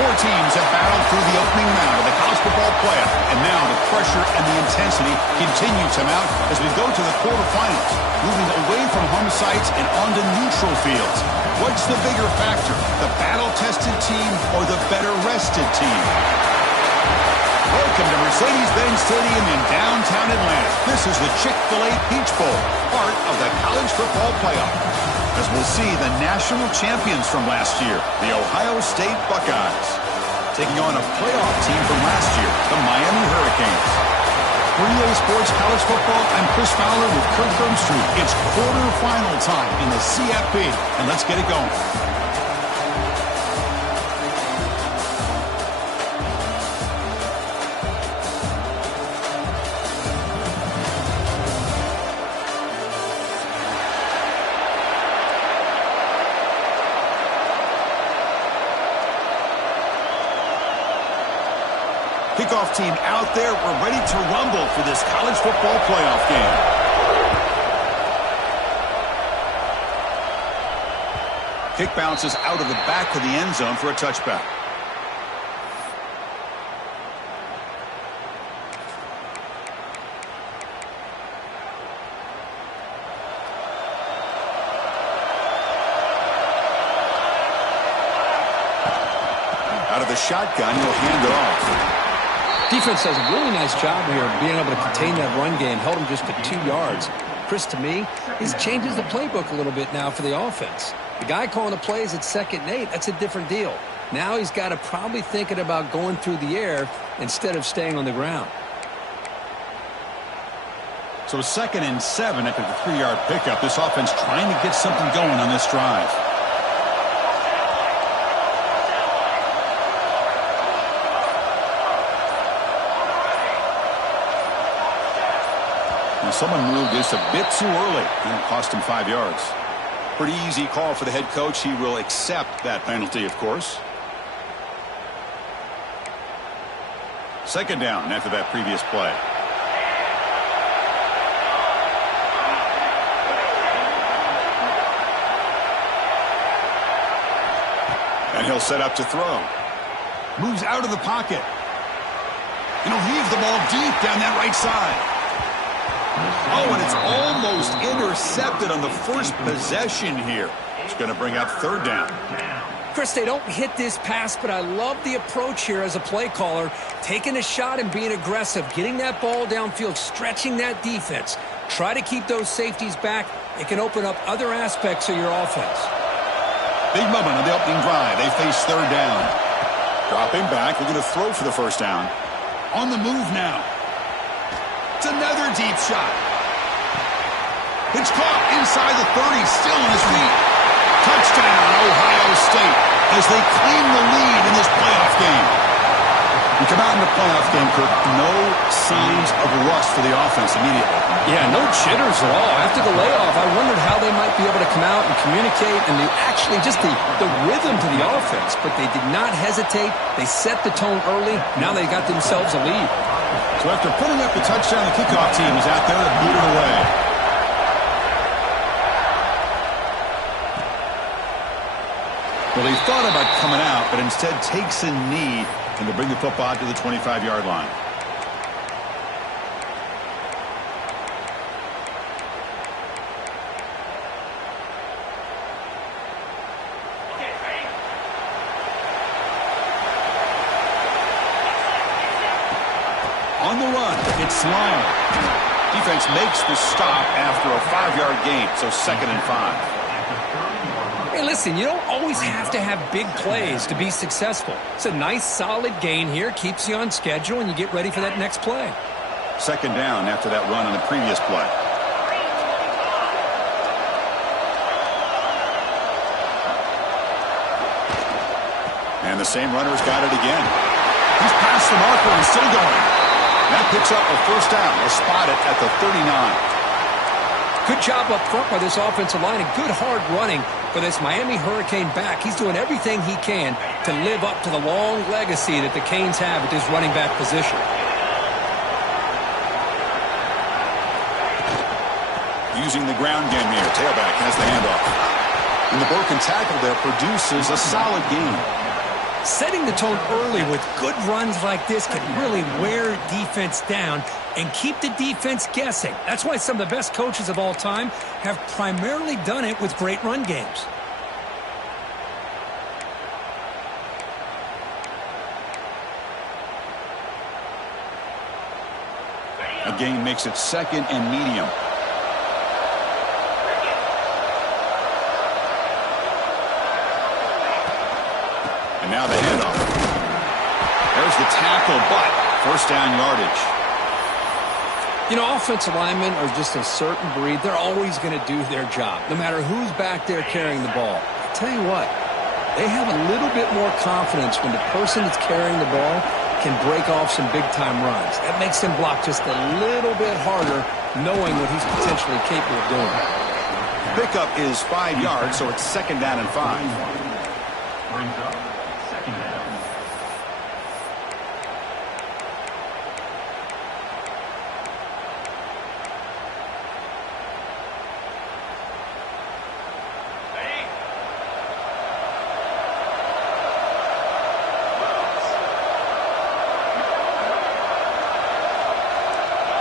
Four teams have battled through the opening round of the college football playoff, and now the pressure and the intensity continue to mount as we go to the quarterfinals, moving away from home sites and onto neutral fields. What's the bigger factor, the battle-tested team or the better-rested team? Welcome to Mercedes-Benz Stadium in downtown Atlanta. This is the Chick-fil-A Peach Bowl, part of the college football playoff. As we'll see the national champions from last year, the Ohio State Buckeyes, taking on a playoff team from last year, the Miami Hurricanes. For EA Sports College Football, I'm Chris Fowler with Kurt Bermstrud. It's quarterfinal time in the CFP, and let's get it going. Kickoff team out there. We're ready to rumble for this college football playoff game. Kick bounces out of the back of the end zone for a touchback. Out of the shotgun, he'll hand it off. Defense does a really nice job here of being able to contain that run game, held him just to 2 yards. Chris, to me, this changes the playbook a little bit now for the offense. The guy calling the plays at 2nd and 8, that's a different deal. Now he's got to probably thinking about going through the air instead of staying on the ground. So 2nd and 7 after the 3-yard pickup. This offense trying to get something going on this drive. Someone moved just a bit too early, and it cost him 5 yards. Pretty easy call for the head coach. He will accept that penalty, of course. 2nd down after that previous play. And he'll set up to throw. Moves out of the pocket. And he'll heave the ball deep down that right side. Oh, and it's almost intercepted on the first possession here. It's going to bring up 3rd down. Chris, they don't hit this pass, but I love the approach here as a play caller. Taking a shot and being aggressive, getting that ball downfield, stretching that defense. Try to keep those safeties back. It can open up other aspects of your offense. Big moment on the opening drive. They face 3rd down. Dropping back. We're going to throw for the 1st down. On the move now. It's another deep shot. It's caught inside the 30, still on his feet. Touchdown, Ohio State, as they claim the lead in this playoff game. We come out in the playoff game, Kirk, no signs of rust for the offense immediately. Yeah, no jitters at all. After the layoff, I wondered how they might be able to come out and communicate and actually just the rhythm to the offense. But they did not hesitate. They set the tone early. Now they got themselves a lead. So after putting up the touchdown, the kickoff team is out there to boot it away. Well, he thought about coming out, but instead takes a knee and to bring the football to the 25-yard line. on the run. It's Lyon. Defense makes the stop after a 5-yard gain, so 2nd and 5. Hey, listen, you don't always have to have big plays to be successful. It's a nice, solid gain here, keeps you on schedule, and you get ready for that next play. 2nd down after that run on the previous play. And the same runner's got it again. He's past the marker and still going. That picks up a 1st down. They'll spot it at the 39. Good job up front by this offensive line and good hard running for this Miami Hurricane back. He's doing everything he can to live up to the long legacy that the Canes have at this running back position. Using the ground game here. Tailback has the handoff. And the broken tackle there produces a solid gain. Setting the tone early with good runs like this can really wear defense down and keep the defense guessing. That's why some of the best coaches of all time have primarily done it with great run games. A gain makes it 2nd and medium. And now the handoff. There's the tackle, but 1st down yardage. You know, offensive linemen are just a certain breed. They're always going to do their job, no matter who's back there carrying the ball. I tell you what, they have a little bit more confidence when the person that's carrying the ball can break off some big-time runs. That makes him block just a little bit harder, knowing what he's potentially capable of doing. Pickup is 5 yards, so it's 2nd down and 5.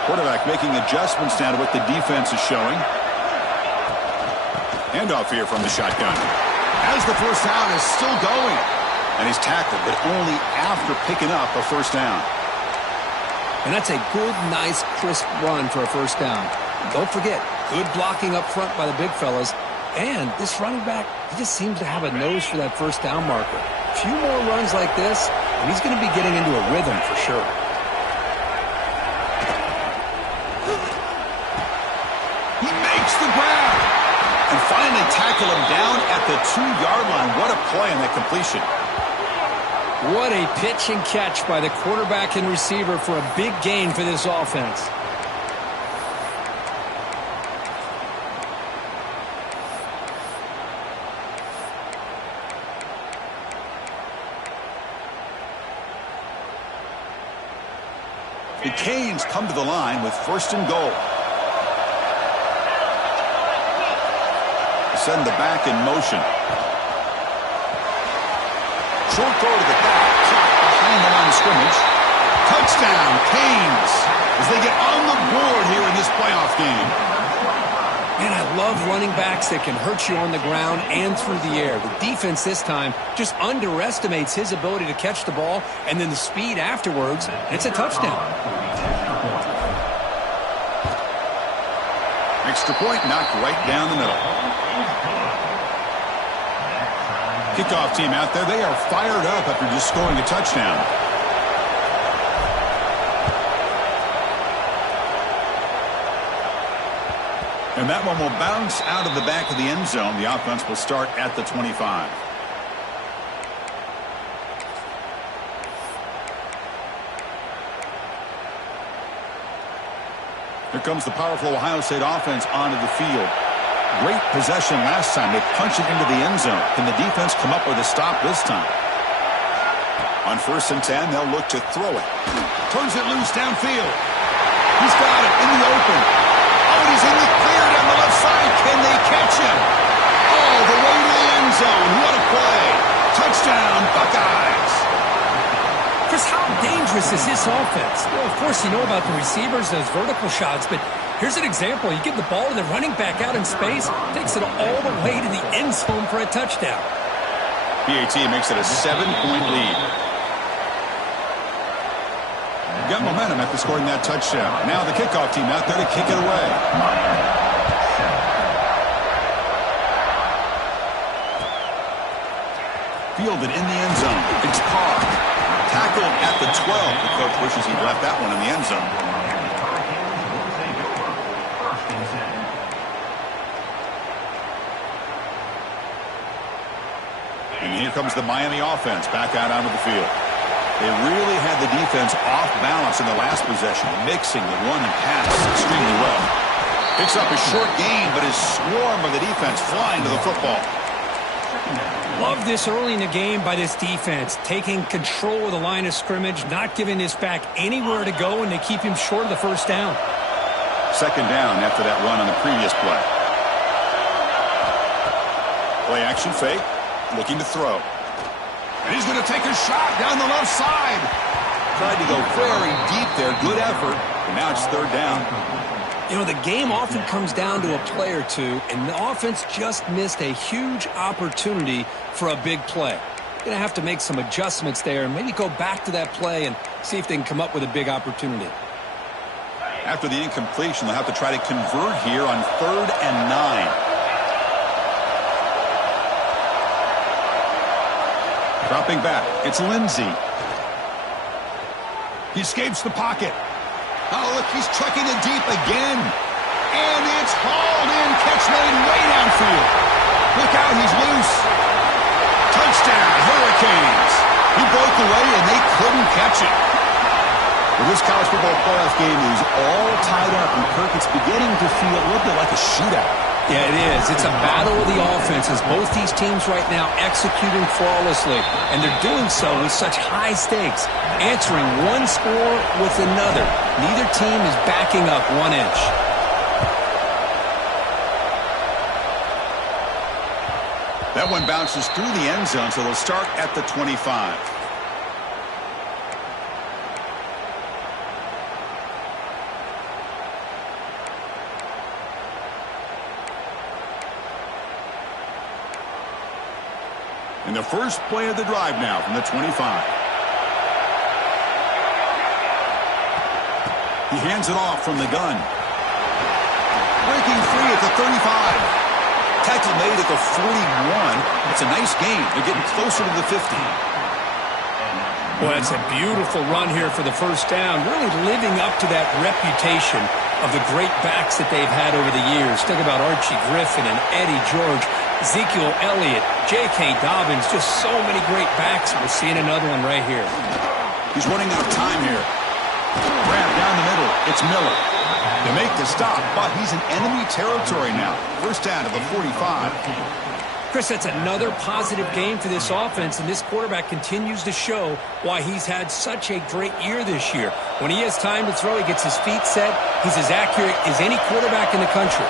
Quarterback making adjustments now to what the defense is showing. Handoff here from the shotgun. As the 1st down is still going. And he's tackled, but only after picking up a 1st down. And that's a good, nice, crisp run for a 1st down. Don't forget, good blocking up front by the big fellas. And this running back, he just seems to have a nose for that 1st down marker. A few more runs like this, and he's going to be getting into a rhythm for sure. The grab and finally tackle him down at the 2-yard line. What a play on that completion. What a pitch and catch by the quarterback and receiver for a big gain for this offense. The Canes come to the line with 1st and goal. Send the back in motion. Short throw to the back, caught behind the line of scrimmage. Touchdown, Canes, as they get on the board here in this playoff game. Man, I love running backs that can hurt you on the ground and through the air. The defense this time just underestimates his ability to catch the ball, and then the speed afterwards, and it's a touchdown. Extra point knocked right down the middle. Kickoff team out there, they are fired up after just scoring a touchdown. And that one will bounce out of the back of the end zone. The offense will start at the 25. Here comes the powerful Ohio State offense onto the field. Great possession last time. They punch it into the end zone. Can the defense come up with a stop this time? On 1st and 10, they'll look to throw it. Turns it loose downfield. He's got it in the open. Oh, he's in the clear down the left side. Can they catch him? All the way to the end zone. What a play. Touchdown, Buckeyes. Chris, how dangerous is this offense? Well, of course, you know about the receivers, those vertical shots, but here's an example. You give the ball to the running back out in space, takes it all the way to the end zone for a touchdown. PAT makes it a 7-point lead. got momentum after scoring that touchdown. Now the kickoff team out there to kick it away. Fielded in the end zone. It's Carr. Tackled at the 12. The coach wishes he'd left that one in the end zone. And here comes the Miami offense back out onto the field. They really had the defense off balance in the last possession, mixing the run and pass extremely well. Picks up a short gain, but is swarmed by the defense flying to the football. Love this early in the game by this defense, taking control of the line of scrimmage, not giving this back anywhere to go, and they keep him short of the first down. Second down after that run on the previous play. Play action fake, looking to throw. And he's going to take a shot down the left side. Tried to go very deep there. Good effort. And now it's third down. You know, the game often comes down to a play or two, and the offense just missed a huge opportunity for a big play. Going to have to make some adjustments there and maybe go back to that play and see if they can come up with a big opportunity. After the incompletion, they'll have to try to convert here on 3rd and 9. Dropping back, it's Lindsey. He escapes the pocket. Oh, look, he's chucking it deep again. And it's hauled in, catch made way downfield. Look out, he's loose. Touchdown, Hurricanes. He broke away, and they couldn't catch it. Well, this college football playoff game is all tied up, and Kirk, it's beginning to feel a little bit like a shootout. Yeah, it is. It's a battle of the offenses. Both these teams right now executing flawlessly, and they're doing so with such high stakes, answering one score with another. Neither team is backing up 1 inch. That one bounces through the end zone, so they'll start at the 25. In the first play of the drive now from the 25. He hands it off from the gun. Breaking free at the 35. Tackle made at the 41. It's a nice gain. They're getting closer to the 50. Well, it's a beautiful run here for the first down, really living up to that reputation of the great backs that they've had over the years. Think about Archie Griffin and Eddie George, Ezekiel Elliott, J.K. Dobbins, just so many great backs. We're seeing another one right here. He's running out of time here. Grab down the middle. It's Miller. They make the stop, but he's in enemy territory now. First down to the 45. Chris, that's another positive game for this offense, and this quarterback continues to show why he's had such a great year this year. When he has time to throw, he gets his feet set. He's as accurate as any quarterback in the country.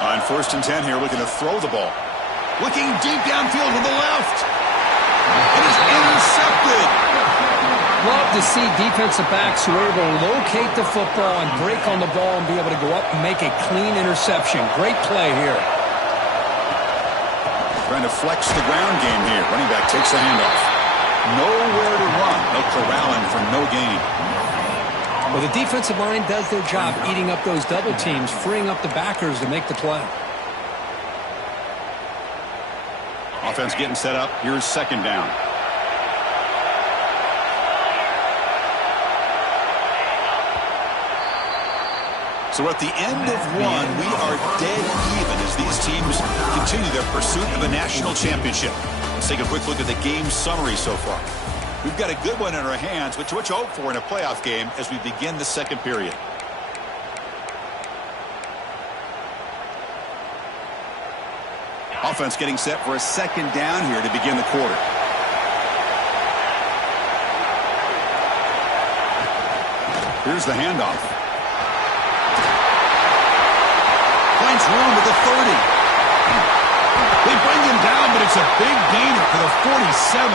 On 1st and 10 here, looking to throw the ball. Looking deep downfield to the left. It is intercepted. Love to see defensive backs who are able to locate the football and break on the ball and be able to go up and make a clean interception. Great play here. Trying to flex the ground game here. Running back takes the handoff. Nowhere to run. No corralling for no gain. Well, the defensive line does their job eating up those double teams, freeing up the backers to make the play. Offense getting set up. Here's second down. So at the end of one, we are dead even as these teams continue their pursuit of a national championship. Let's take a quick look at the game summary so far. We've got a good one in our hands, which you hope for in a playoff game as we begin the second period. Offense getting set for a second down here to begin the quarter. Here's the handoff. Finds room at the 30. They bring him down, but it's a big gainer for the 47.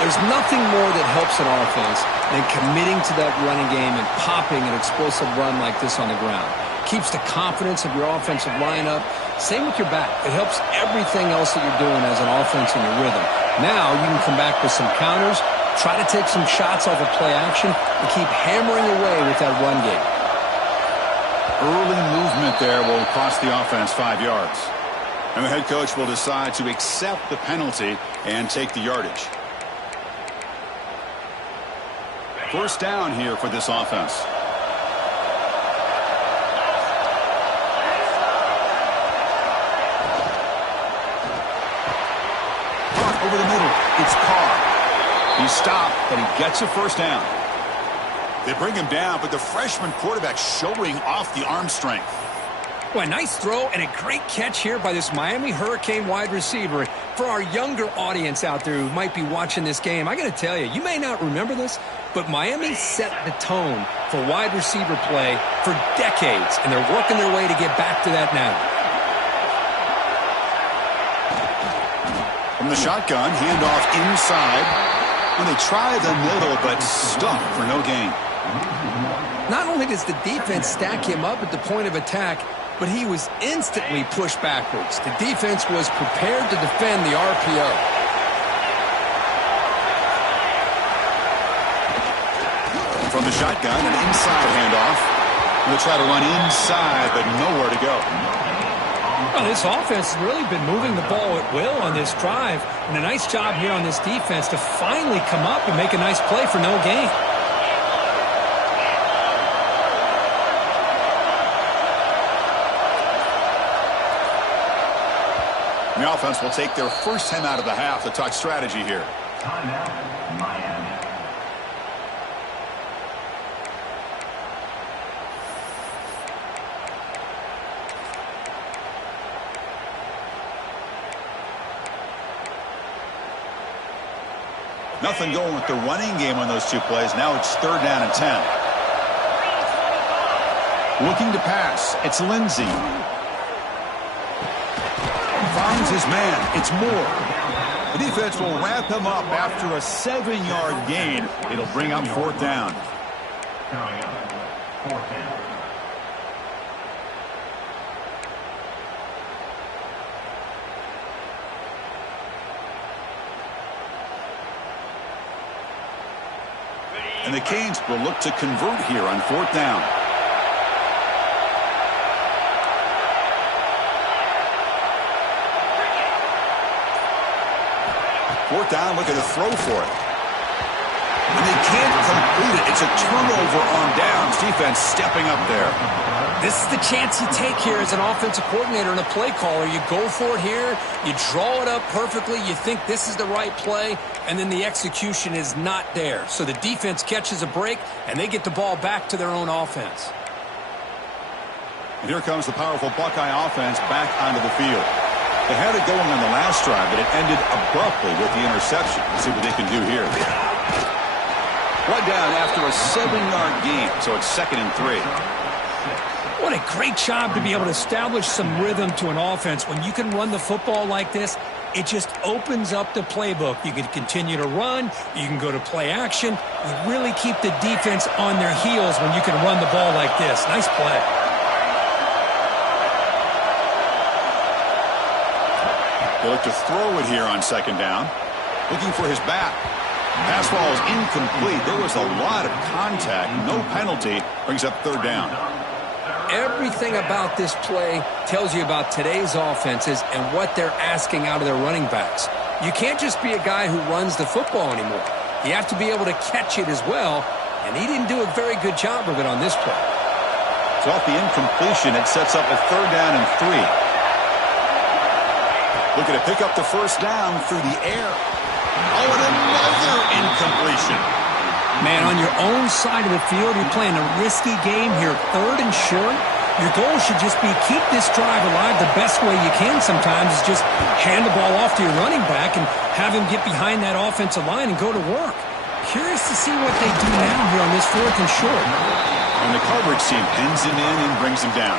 There's nothing more that helps an offense than committing to that running game and popping an explosive run like this on the ground. Keeps the confidence of your offensive lineup. Same with your back. It helps everything else that you're doing as an offense in your rhythm. Now you can come back with some counters Try to take some shots off of play action and keep hammering away with that run game. Early movement there will cost the offense 5 yards. And the head coach will decide to accept the penalty and take the yardage. First down here for this offense. Over the middle, it's Carr. He stopped, but he gets a first down. They bring him down, but the freshman quarterback showing off the arm strength. Well, a nice throw and a great catch here by this Miami Hurricane wide receiver. For our younger audience out there who might be watching this game, I got to tell you, you may not remember this, but Miami set the tone for wide receiver play for decades, and they're working their way to get back to that now. From the shotgun, handoff inside. And they try the middle, but stuck for no gain. Not only does the defense stack him up at the point of attack, but he was instantly pushed backwards. The defense was prepared to defend the RPO. From the shotgun, an inside handoff. They'll try to run inside, but nowhere to go. Well, this offense has really been moving the ball at will on this drive. And a nice job here on this defense to finally come up and make a nice play for no gain. The offense will take their first time out of the half to talk strategy here. Timeout, Miami. Nothing going with the running game on those two plays. Now it's 3rd down and 10. Looking to pass. It's Lindsey. Finds his man. It's Moore. The defense will wrap him up after a 7-yard gain. It'll bring up 4th down. Coming up, 4th down. And the Canes will look to convert here on 4th down. Fourth down, look at the throw for it. And they can't complete it. It's a turnover on downs. Defense stepping up there. This is the chance you take here as an offensive coordinator and a play caller. You go for it here. You draw it up perfectly. You think this is the right play, and then the execution is not there. So the defense catches a break, and they get the ball back to their own offense. And here comes the powerful Buckeye offense back onto the field. They had it going on the last drive, but it ended abruptly with the interception. Let's see what they can do here. One down after a 7-yard gain, so it's 2nd and 3. What a great job to be able to establish some rhythm to an offense. When you can run the football like this, it just opens up the playbook. You can continue to run. You can go to play action. You really keep the defense on their heels when you can run the ball like this. Nice play. They look to throw it here on 2nd down. Looking for his back. Pass ball is incomplete. There was a lot of contact. No penalty. Brings up 3rd down. Everything about this play tells you about today's offenses and what they're asking out of their running backs. You can't just be a guy who runs the football anymore. You have to be able to catch it as well, and he didn't do a very good job of it on this play. So off the incompletion, it sets up a 3rd down and 3. Looking to pick up the first down through the air. Oh, and another incompletion. Man, on your own side of the field, you're playing a risky game here, 3rd and short. Your goal should just be keep this drive alive the best way you can sometimes is just hand the ball off to your running back and have him get behind that offensive line and go to work. Curious to see what they do now here on this 4th and short. And the coverage team pins him in and brings him down.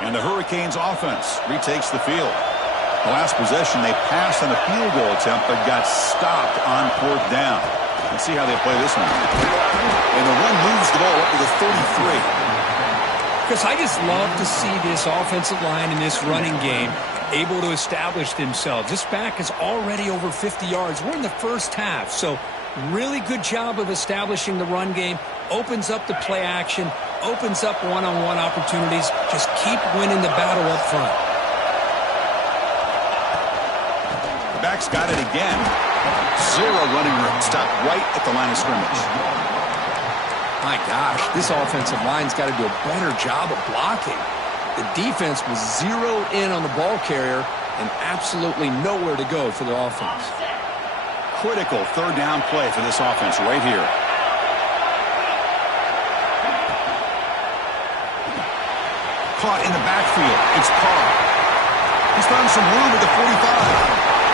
And the Hurricanes offense retakes the field. The last possession, they passed on a field goal attempt, but got stopped on 4th down. Let's see how they play this one. And the run moves the ball up to the 33. Chris, I just love to see this offensive line in this running game able to establish themselves. This back is already over 50 yards. We're in the first half, so really good job of establishing the run game. Opens up the play action, opens up one-on-one opportunities. Just keep winning the battle up front. The back's got it again. Zero running room. Stopped right at the line of scrimmage. My gosh, this offensive line's got to do a better job of blocking. The defense was zeroed in on the ball carrier and absolutely nowhere to go for the offense. Critical third down play for this offense right here. Caught in the backfield. It's Carr. He's found some room at the 45.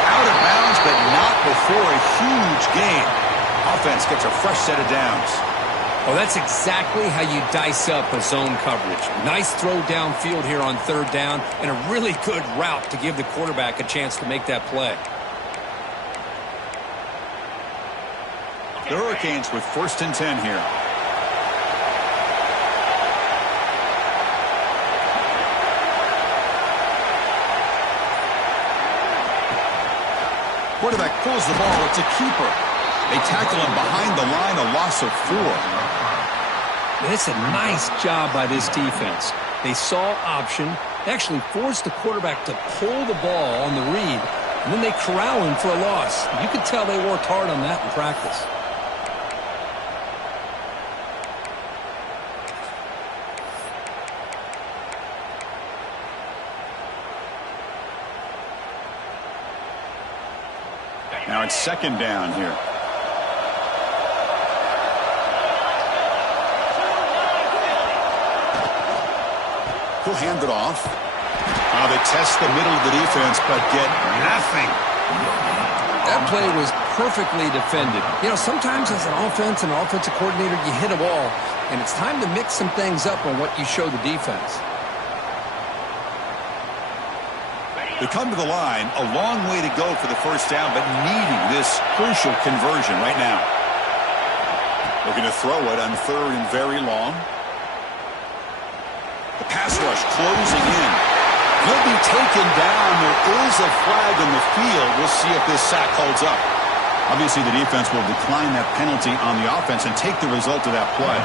Out of bounds, but not before a huge gain. Offense gets a fresh set of downs. Well, that's exactly how you dice up a zone coverage. Nice throw downfield here on third down, and a really good route to give the quarterback a chance to make that play. The Hurricanes with 1st and 10 here. Quarterback pulls the ball. It's a keeper. They tackle him behind the line, a loss of 4. It's a nice job by this defense. They saw option. They actually forced the quarterback to pull the ball on the read, and then they corral him for a loss. You could tell they worked hard on that in practice. Now it's 2nd down here. He'll hand it off. Now they test the middle of the defense, but get nothing. That play was perfectly defended. You know, sometimes as an offense and an offensive coordinator, you hit a wall, and it's time to mix some things up on what you show the defense. They come to the line, a long way to go for the 1st down, but needing this crucial conversion right now. Looking to throw it on 3rd and very long. The pass rush closing in. He'll be taken down. There is a flag on the field. We'll see if this sack holds up. Obviously, the defense will decline that penalty on the offense and take the result of that play.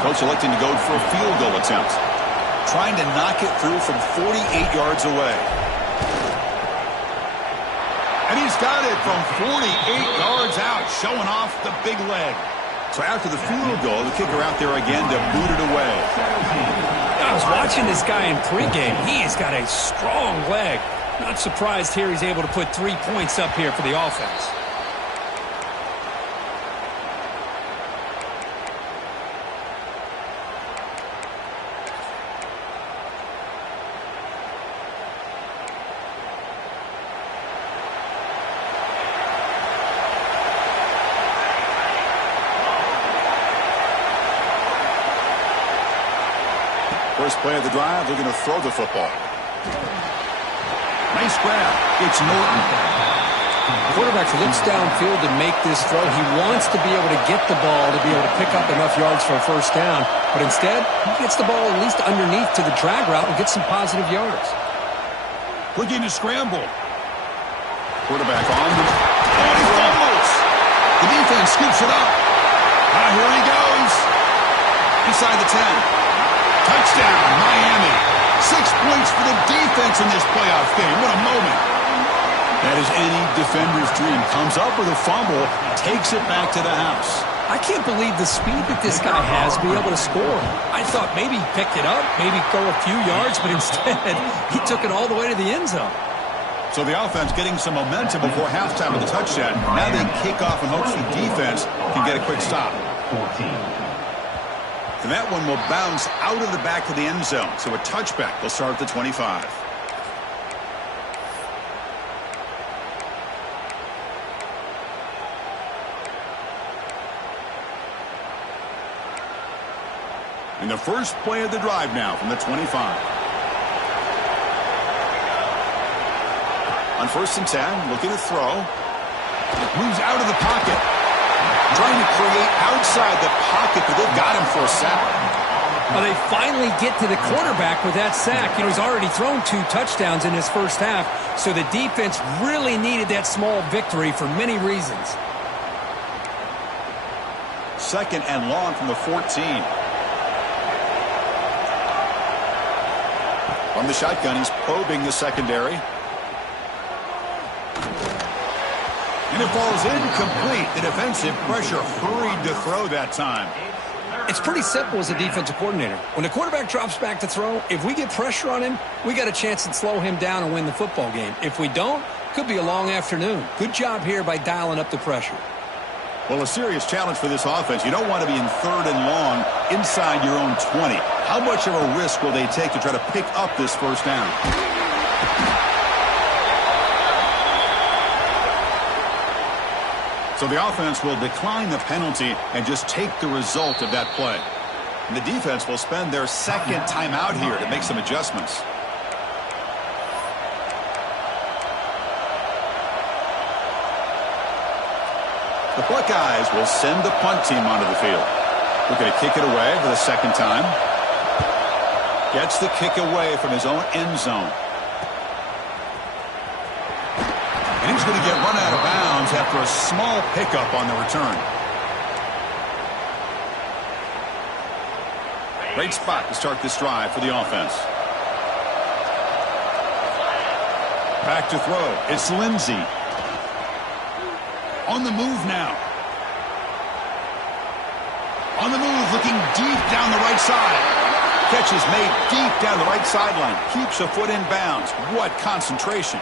Coach electing to go for a field goal attempt. Trying to knock it through from 48 yards away. And he's got it from 48 yards out, showing off the big leg. So after the field goal, the kicker out there again to boot it away. I was watching this guy in pregame. He has got a strong leg. Not surprised here he's able to put 3 points up here for the offense. First play of the drive, they're going to throw the football. Nice grab. It's Norton. The quarterback looks downfield to make this throw. He wants to be able to get the ball to be able to pick up enough yards for a 1st down. But instead, he gets the ball at least underneath to the drag route and gets some positive yards. Looking to scramble. Quarterback on. Oh, he fumbles. The defense scoops it up. Here he goes. Inside the 10. Touchdown, Miami. 6 points for the defense in this playoff game. What a moment. That is any defender's dream. Comes up with a fumble, takes it back to the house. I can't believe the speed that this guy has to be able to score. I thought maybe he picked it up, maybe go a few yards, but instead he took it all the way to the end zone. So the offense getting some momentum before halftime with the touchdown. Now they kick off in hopes the defense can get a quick stop. 14. And that one will bounce out of the back of the end zone. So a touchback will start at the 25. And the first play of the drive now from the 25. On 1st and 10, looking to throw. Moves out of the pocket. Trying to create outside the pocket, but they've got him for a sack. Well, they finally get to the quarterback with that sack. You know, he's already thrown 2 touchdowns in his first half, so the defense really needed that small victory for many reasons. 2nd and long from the 14. From the shotgun, he's probing the secondary. And it falls incomplete. The defensive pressure hurried to throw that time. It's pretty simple as a defensive coordinator. When the quarterback drops back to throw, if we get pressure on him, we got a chance to slow him down and win the football game. If we don't, could be a long afternoon. Good job here by dialing up the pressure. Well, a serious challenge for this offense. You don't want to be in 3rd and long inside your own 20. How much of a risk will they take to try to pick up this first down? So the offense will decline the penalty and just take the result of that play. And the defense will spend their 2nd timeout here to make some adjustments. The Buckeyes will send the punt team onto the field. Looking to kick it away for the 2nd time. Gets the kick away from his own end zone. And he's going to get run out of bounds after a small pickup on the return. Great spot to start this drive for the offense. Back to throw. It's Lindsey. On the move now. On the move, looking deep down the right side. Catch is made deep down the right sideline. Keeps a foot in bounds. What concentration.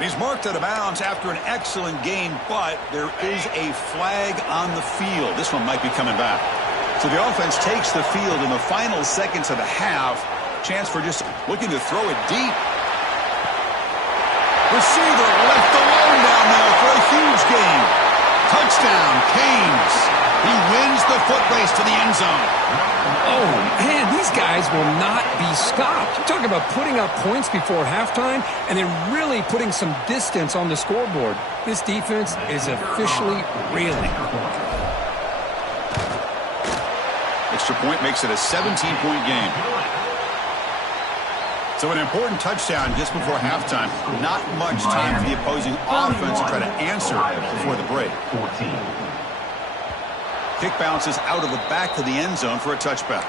He's marked out of bounds after an excellent game, but there is a flag on the field. This one might be coming back. So the offense takes the field in the final seconds of the half. Chance for just looking to throw it deep. Receiver left alone down now for a huge gain. Touchdown, Canes. He wins the foot race to the end zone. Oh, man, these guys will not be stopped. You're talking about putting up points before halftime and then really putting some distance on the scoreboard. This defense is officially reeling. Extra point makes it a 17-point game. So an important touchdown just before halftime. Not much time for the opposing offense to try to answer before the break. 14. Kick bounces out of the back of the end zone for a touchback.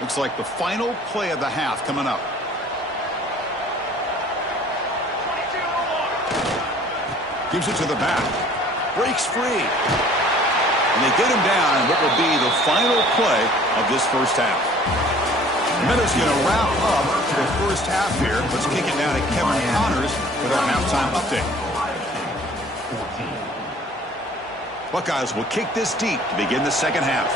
Looks like the final play of the half coming up. Gives it to the back. Breaks free. And they get him down in what will be the final play of this first half. The Meadows going to wrap up the first half here. Let's kick it down to Kevin Connors with our halftime update. Buckeyes will kick this deep to begin the second half.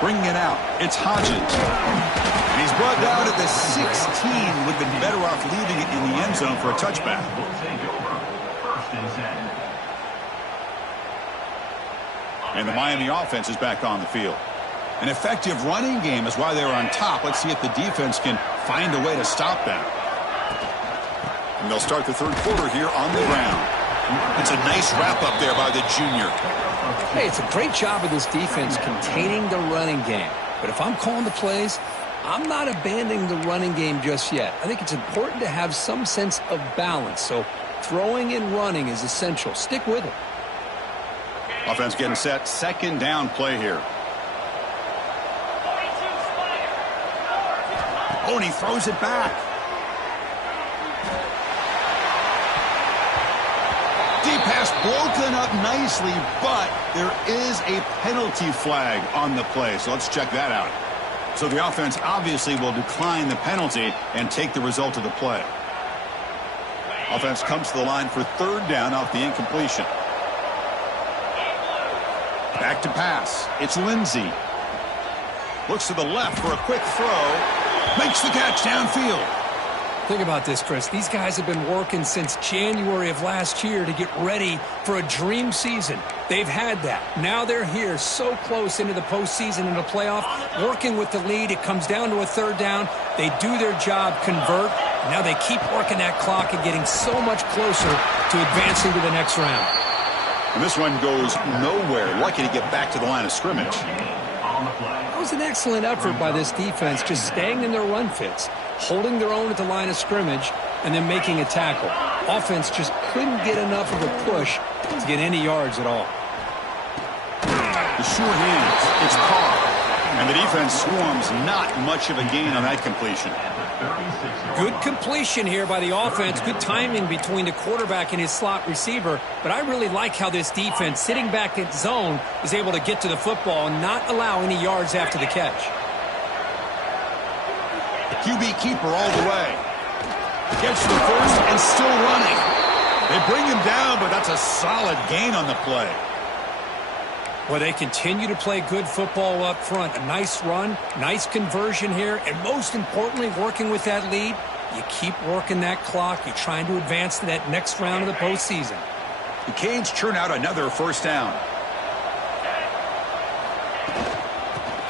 Bringing it out, it's Hodges. And he's brought down at the 16. Would have been better off leaving it in the end zone for a touchback. And the Miami offense is back on the field. An effective running game is why they're on top. Let's see if the defense can find a way to stop that. And they'll start the third quarter here on the ground. It's a nice wrap-up there by the junior. Hey, it's a great job of this defense containing the running game. But if I'm calling the plays, I'm not abandoning the running game just yet. I think it's important to have some sense of balance. So throwing and running is essential. Stick with it. Offense getting set. Second down play here. Oh, and he throws it back. Deep pass broken up nicely, but there is a penalty flag on the play. So let's check that out. So the offense obviously will decline the penalty and take the result of the play. Offense comes to the line for third down off the incompletion. Back to pass. It's Lindsey. Looks to the left for a quick throw. Makes the catch downfield. Think about this, Chris. These guys have been working since January of last year to get ready for a dream season. They've had that. Now they're here so close into the postseason and the playoff, working with the lead. It comes down to a third down. They do their job, convert. And now they keep working that clock and getting so much closer to advancing to the next round. And this one goes nowhere. Lucky to get back to the line of scrimmage. That was an excellent effort by this defense, just staying in their run fits, holding their own at the line of scrimmage, and then making a tackle. Offense just couldn't get enough of a push to get any yards at all. The sure hands. It's Carr. And the defense swarms not much of a gain on that completion. Good completion here by the offense. Good timing between the quarterback and his slot receiver. But I really like how this defense, sitting back in zone, is able to get to the football and not allow any yards after the catch. QB keeper all the way. Gets to the first and still running. They bring him down, but that's a solid gain on the play. Well, they continue to play good football up front. A nice run, nice conversion here, and most importantly, working with that lead, you keep working that clock. You're trying to advance to that next round of the postseason. The Canes churn out another first down.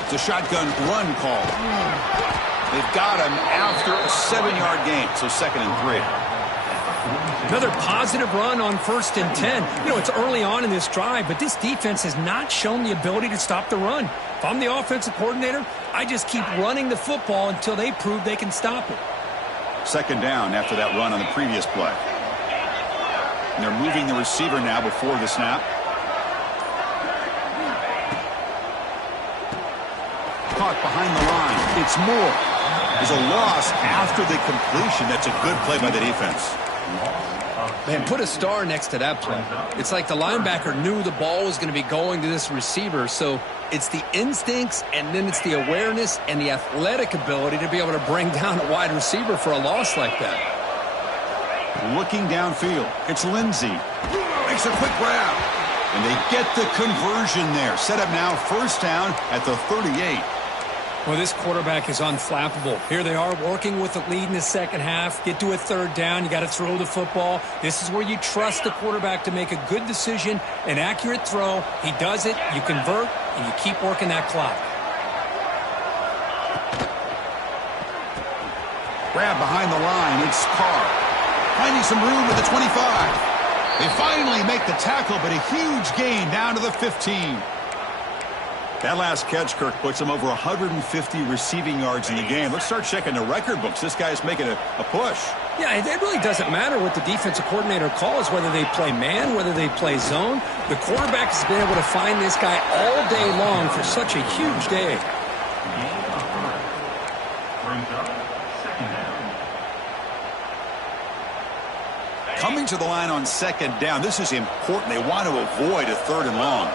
It's a shotgun run call. They've got him after a 7-yard gain, so 2nd and 3. Another positive run on 1st and 10. You know, it's early on in this drive, but this defense has not shown the ability to stop the run. If I'm the offensive coordinator, I just keep running the football until they prove they can stop it. 2nd down after that run on the previous play. And they're moving the receiver now before the snap. Caught behind the line. It's Moore. There's a loss after the completion. That's a good play by the defense. Man, put a star next to that play. It's like the linebacker knew the ball was going to be going to this receiver, so it's the instincts and then it's the awareness and the athletic ability to be able to bring down a wide receiver for a loss like that. Looking downfield, it's Lindsey. Makes a quick grab. And they get the conversion there. Set up now, 1st down at the 38. Well, this quarterback is unflappable. Here they are working with the lead in the second half. Get to a 3rd down. You got to throw the football. This is where you trust the quarterback to make a good decision, an accurate throw. He does it. You convert, and you keep working that clock. Grab behind the line. It's Carr. Finding some room at the 25. They finally make the tackle, but a huge gain down to the 15. That last catch, Kirk, puts him over 150 receiving yards in the game. Let's start checking the record books. This guy's making a push. Yeah, it really doesn't matter what the defensive coordinator calls, whether they play man, whether they play zone. The quarterback has been able to find this guy all day long for such a huge day. Coming to the line on 2nd down. This is important. They want to avoid a 3rd and long.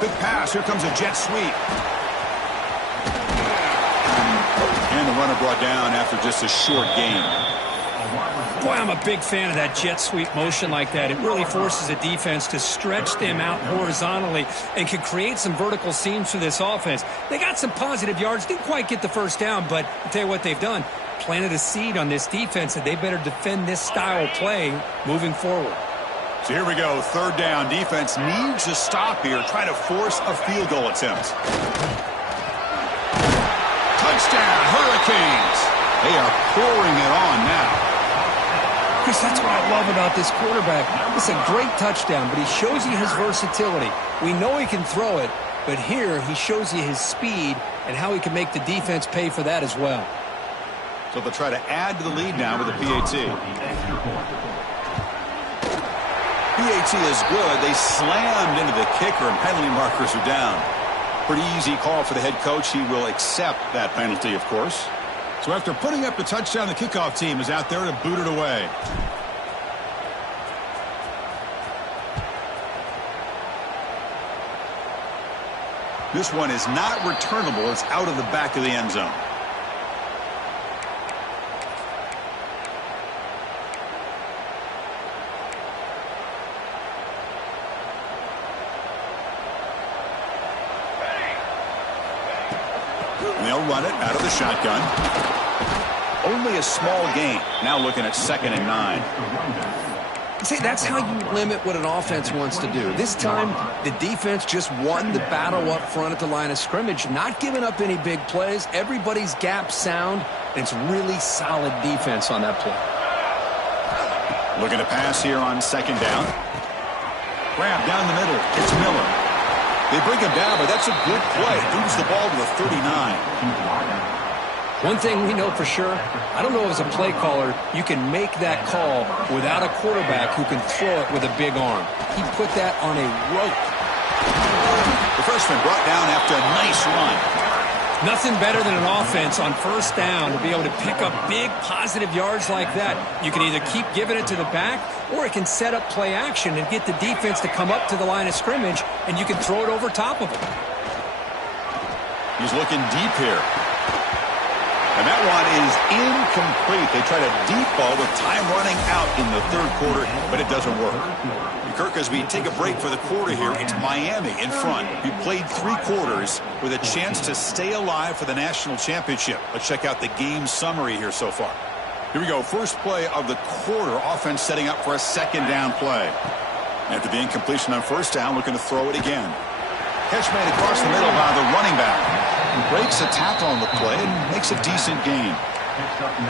Good pass. Here comes a jet sweep. And the runner brought down after just a short gain. Boy, I'm a big fan of that jet sweep motion like that. It really forces a defense to stretch them out horizontally and can create some vertical seams for this offense. They got some positive yards. Didn't quite get the 1st down, but I'll tell you what they've done. Planted a seed on this defense that they better defend this style of play moving forward. So here we go, 3rd down. Defense needs a stop here, try to force a field goal attempt. Touchdown, Hurricanes. They are pouring it on now. Chris, that's what I love about this quarterback. It's a great touchdown, but he shows you his versatility. We know he can throw it, but here he shows you his speed and how he can make the defense pay for that as well. So they'll try to add to the lead now with a PAT. PAT is good. They slammed into the kicker, and penalty markers are down. Pretty easy call for the head coach. He will accept that penalty, of course. So after putting up the touchdown, the kickoff team is out there to boot it away. This one is not returnable. It's out of the back of the end zone. They'll run it out of the shotgun. only a small gain. Now looking at 2nd and 9. See, that's how you limit what an offense wants to do. This time, the defense just won the battle up front at the line of scrimmage, not giving up any big plays. Everybody's gap sound, and it's really solid defense on that play. Looking to pass here on 2nd down. Grab down the middle. It's Miller. They bring him down, but that's a good play. Moves the ball to the 39. One thing we know for sure, I don't know as a play caller, you can make that call without a quarterback who can throw it with a big arm. He put that on a rope. The freshman brought down after a nice run. Nothing better than an offense on 1st down to be able to pick up big positive yards like that. You can either keep giving it to the back, or it can set up play action and get the defense to come up to the line of scrimmage, and you can throw it over top of them. He's looking deep here. And that one is incomplete. They tried a deep ball with time running out in the 3rd quarter, but it doesn't work. Kirk, as we take a break for the quarter here, it's Miami in front. We played 3 quarters with a chance to stay alive for the national championship. Let's check out the game summary here so far. Here we go. First play of the quarter. Offense setting up for a 2nd down play. After the incompletion on 1st down, looking to throw it again. Catch made across the middle by the running back. Breaks a tackle on the play and makes a decent gain.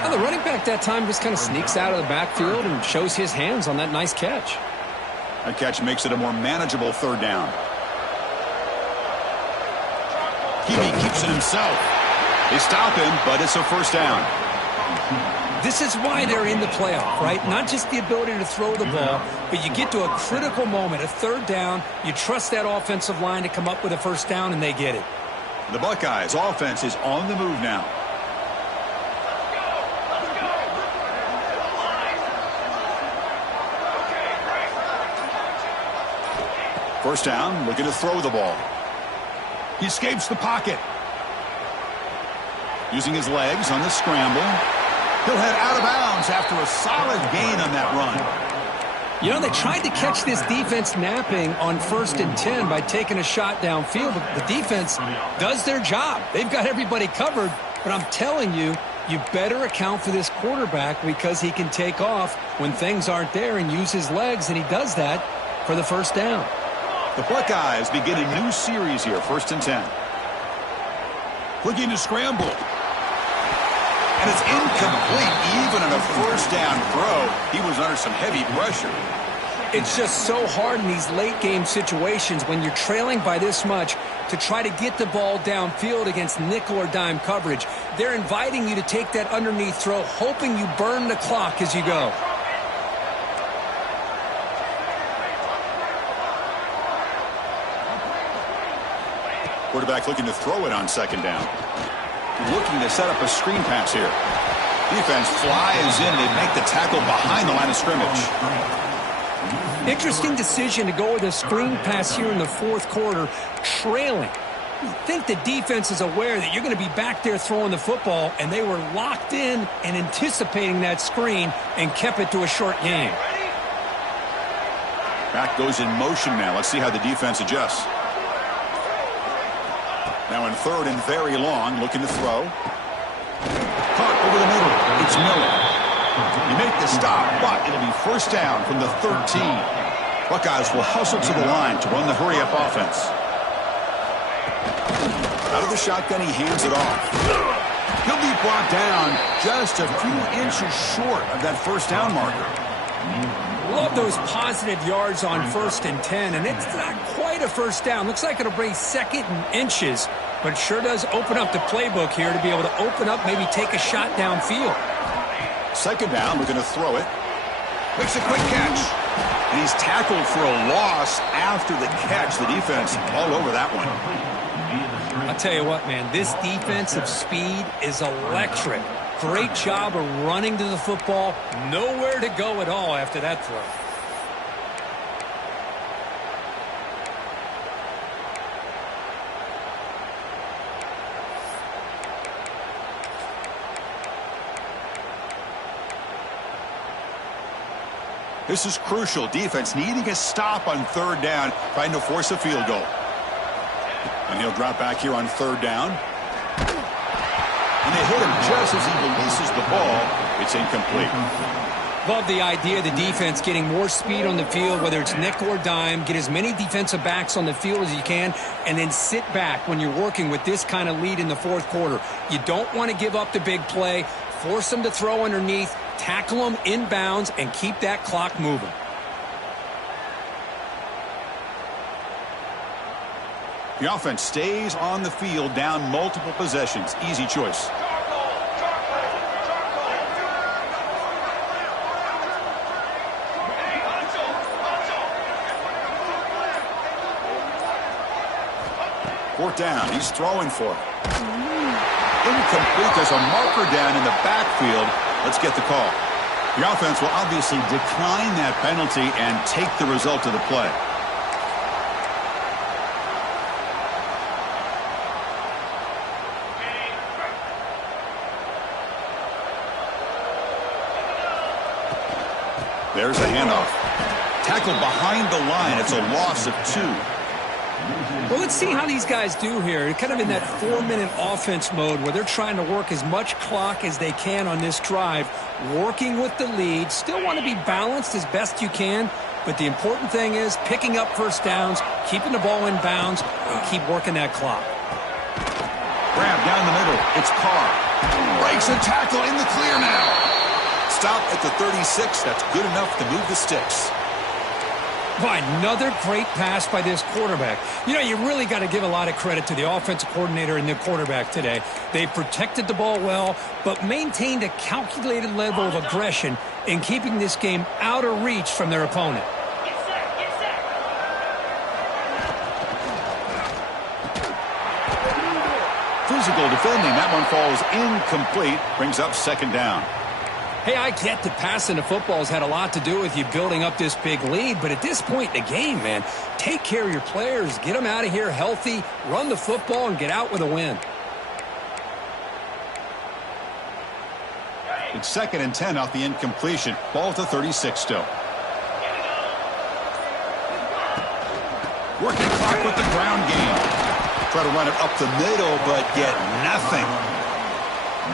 Well, the running back that time just kind of sneaks out of the backfield and shows his hands on that nice catch. That catch makes it a more manageable 3rd down. Hebe keeps it himself. They stop him, but it's a 1st down. This is why they're in the playoff, right? Not just the ability to throw the ball, but you get to a critical moment, a 3rd down. You trust that offensive line to come up with a 1st down, and they get it. The Buckeyes offense is on the move now. First down, looking to throw the ball. He escapes the pocket. Using his legs on the scramble. He'll head out of bounds after a solid gain on that run. You know, they tried to catch this defense napping on 1st and 10 by taking a shot downfield. But the defense does their job. They've got everybody covered. But I'm telling you, you better account for this quarterback because he can take off when things aren't there and use his legs, and he does that for the 1st down. The Buckeyes begin a new series here, 1st and 10. Looking to scramble. And it's incomplete. Even on a 1st down throw, he was under some heavy pressure. It's just so hard in these late game situations when you're trailing by this much to try to get the ball downfield against nickel or dime coverage. They're inviting you to take that underneath throw, hoping you burn the clock as you go. Quarterback looking to throw it on 2nd down. Looking to set up a screen pass here. Defense flies in. They make the tackle behind the line of scrimmage. Interesting decision to go with a screen pass here in the 4th quarter, trailing. I think the defense is aware that you're going to be back there throwing the football, and they were locked in and anticipating that screen and kept it to a short game. Back goes in motion now. Let's see how the defense adjusts. Now in 3rd and very long, looking to throw. Caught over the middle. It's Miller. You make the stop, but it'll be 1st down from the 13. Buckeyes will hustle to the line to run the hurry-up offense. Out of the shotgun, he hands it off. He'll be brought down just a few inches short of that 1st down marker. Love those positive yards on 1st and 10, and it's not quite a 1st down. Looks like it'll bring 2nd and inches, but sure does open up the playbook here to be able to open up, maybe take a shot downfield. 2nd down, we're going to throw it. Makes a quick catch. And he's tackled for a loss after the catch. The defense all over that one. I'll tell you what, man, this defensive speed is electric. Great job of running to the football. Nowhere to go at all after that throw. This is crucial. Defense needing a stop on 3rd down, trying to force a field goal. And he'll drop back here on 3rd down. and they hit him just as he releases the ball. It's incomplete. Love the idea of the defense getting more speed on the field, whether it's nickel or dime. Get as many defensive backs on the field as you can, and then sit back when you're working with this kind of lead in the fourth quarter. You don't want to give up the big play. Force them to throw underneath, tackle them inbounds, and keep that clock moving. The offense stays on the field, down multiple possessions. Easy choice. Fourth down. He's throwing for it. Incomplete. There's a marker down in the backfield. Let's get the call. The offense will obviously decline that penalty and take the result of the play. There's a handoff. Tackled behind the line. It's a loss of 2. Well, let's see how these guys do here. They're kind of in that 4-minute offense mode where they're trying to work as much clock as they can on this drive, working with the lead. Still want to be balanced as best you can, but the important thing is picking up first downs, keeping the ball in bounds, and keep working that clock. Grab down the middle. It's Carr. Breaks a tackle in the clear now. Stop at the 36. That's good enough to move the sticks. By another great pass by this quarterback. You know, you really got to give a lot of credit to the offensive coordinator and the quarterback today. They protected the ball well, but maintained a calculated level of aggression in keeping this game out of reach from their opponent. Physical defending. That one falls incomplete. Brings up second down. Hey, I get that passing the football has had a lot to do with you building up this big lead, but at this point in the game, man, take care of your players, get them out of here healthy, run the football, and get out with a win. It's 2nd and 10 off the incompletion. Ball at the 36 still. Working clock with the ground game. Try to run it up the middle, but get nothing.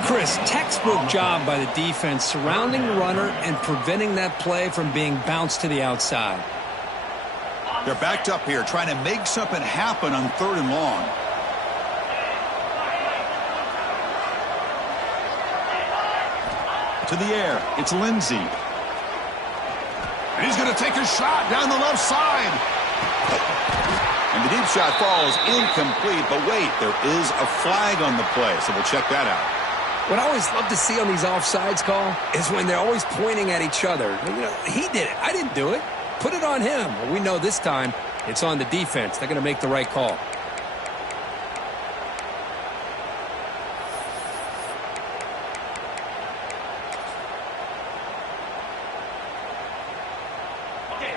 Chris, textbook job by the defense surrounding the runner and preventing that play from being bounced to the outside. They're backed up here trying to make something happen on 3rd and long. To the air. It's Lindsey. And he's going to take a shot down the left side. And the deep shot falls incomplete. But wait, there is a flag on the play, so we'll check that out. What I always love to see on these offsides call is when they're always pointing at each other. You know, he did it. I didn't do it. Put it on him. Well, we know this time it's on the defense. They're going to make the right call.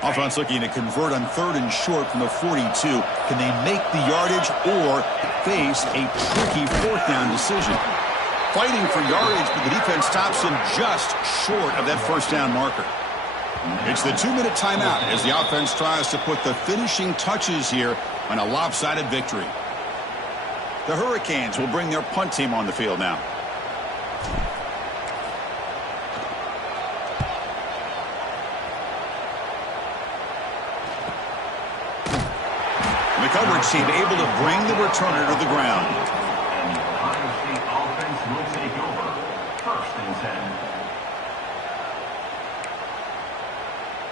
Offense looking to convert on 3rd and short from the 42. Can they make the yardage or face a tricky 4th down decision? Fighting for yardage, but the defense stops him just short of that 1st down marker. It's the 2-minute timeout as the offense tries to put the finishing touches here on a lopsided victory. The Hurricanes will bring their punt team on the field now. The coverage team able to bring the returner to the ground.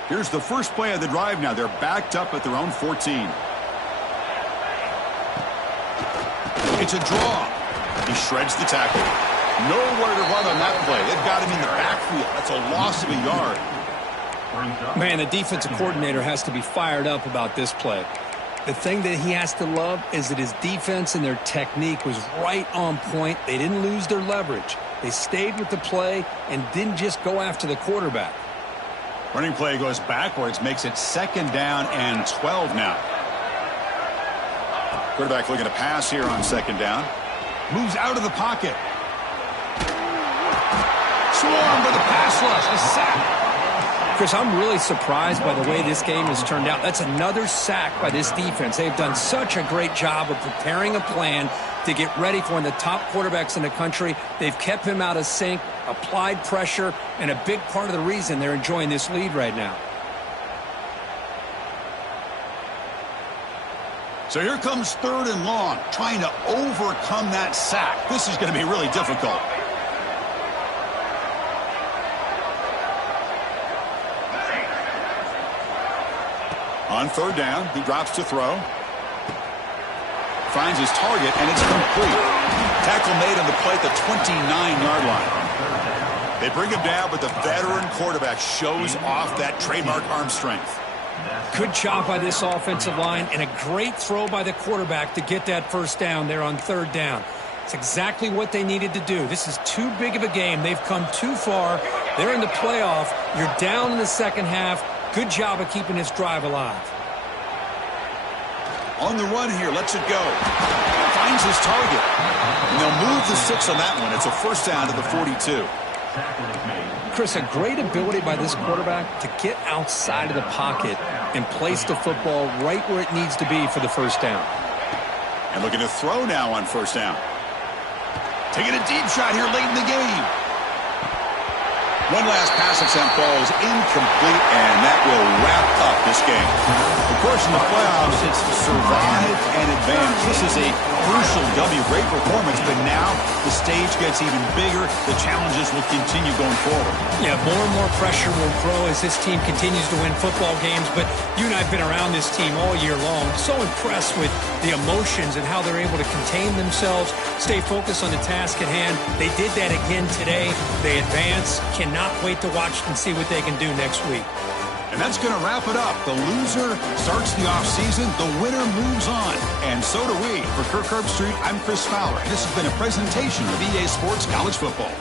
Here's the first play of the drive now. They're backed up at their own 14. It's a draw. He shreds the tackle. Nowhere to run on that play. They've got him in the backfield. That's a loss of a yard. Man, the defensive coordinator has to be fired up about this play. The thing that he has to love is that his defense and their technique was right on point. They didn't lose their leverage. They stayed with the play and didn't just go after the quarterback. Running play goes backwards, makes it 2nd down and 12 now. Quarterback looking to pass here on 2nd down. Moves out of the pocket. Swarmed by the pass rush. A sack. Chris, I'm really surprised by the way this game has turned out. That's another sack by this defense. They've done such a great job of preparing a plan to get ready for one of the top quarterbacks in the country. They've kept him out of sync, applied pressure, and a big part of the reason they're enjoying this lead right now. So here comes 3rd and long, trying to overcome that sack. This is going to be really difficult. On 3rd down, he drops to throw. Finds his target, and it's complete. Tackle made on the play at the 29-yard line. They bring him down, but the veteran quarterback shows off that trademark arm strength. Good job by this offensive line, and a great throw by the quarterback to get that first down there on 3rd down. It's exactly what they needed to do. This is too big of a game. They've come too far. They're in the playoff. You're down in the second half. Good job of keeping this drive alive. On the run here, lets it go. Finds his target. And they'll move the 6 on that one. It's a first down to the 42. Chris, a great ability by this quarterback to get outside of the pocket and place the football right where it needs to be for the first down. And looking to throw now on 1st down. Taking a deep shot here late in the game. One last pass attempt falls incomplete, and that will wrap up this game. Of course, in the playoffs, it's survive and advance. This is a crucial W. Great performance, but now the stage gets even bigger. The challenges will continue going forward. Yeah, more and more pressure will grow as this team continues to win football games, but you and I have been around this team all year long. So impressed with the emotions and how they're able to contain themselves, stay focused on the task at hand. They did that again today. They advance, cannot wait to watch and see what they can do next week. And that's going to wrap it up. The loser starts the offseason. The winner moves on. And so do we. For Kirk Herbstreit, I'm Chris Fowler. And this has been a presentation of EA Sports College Football.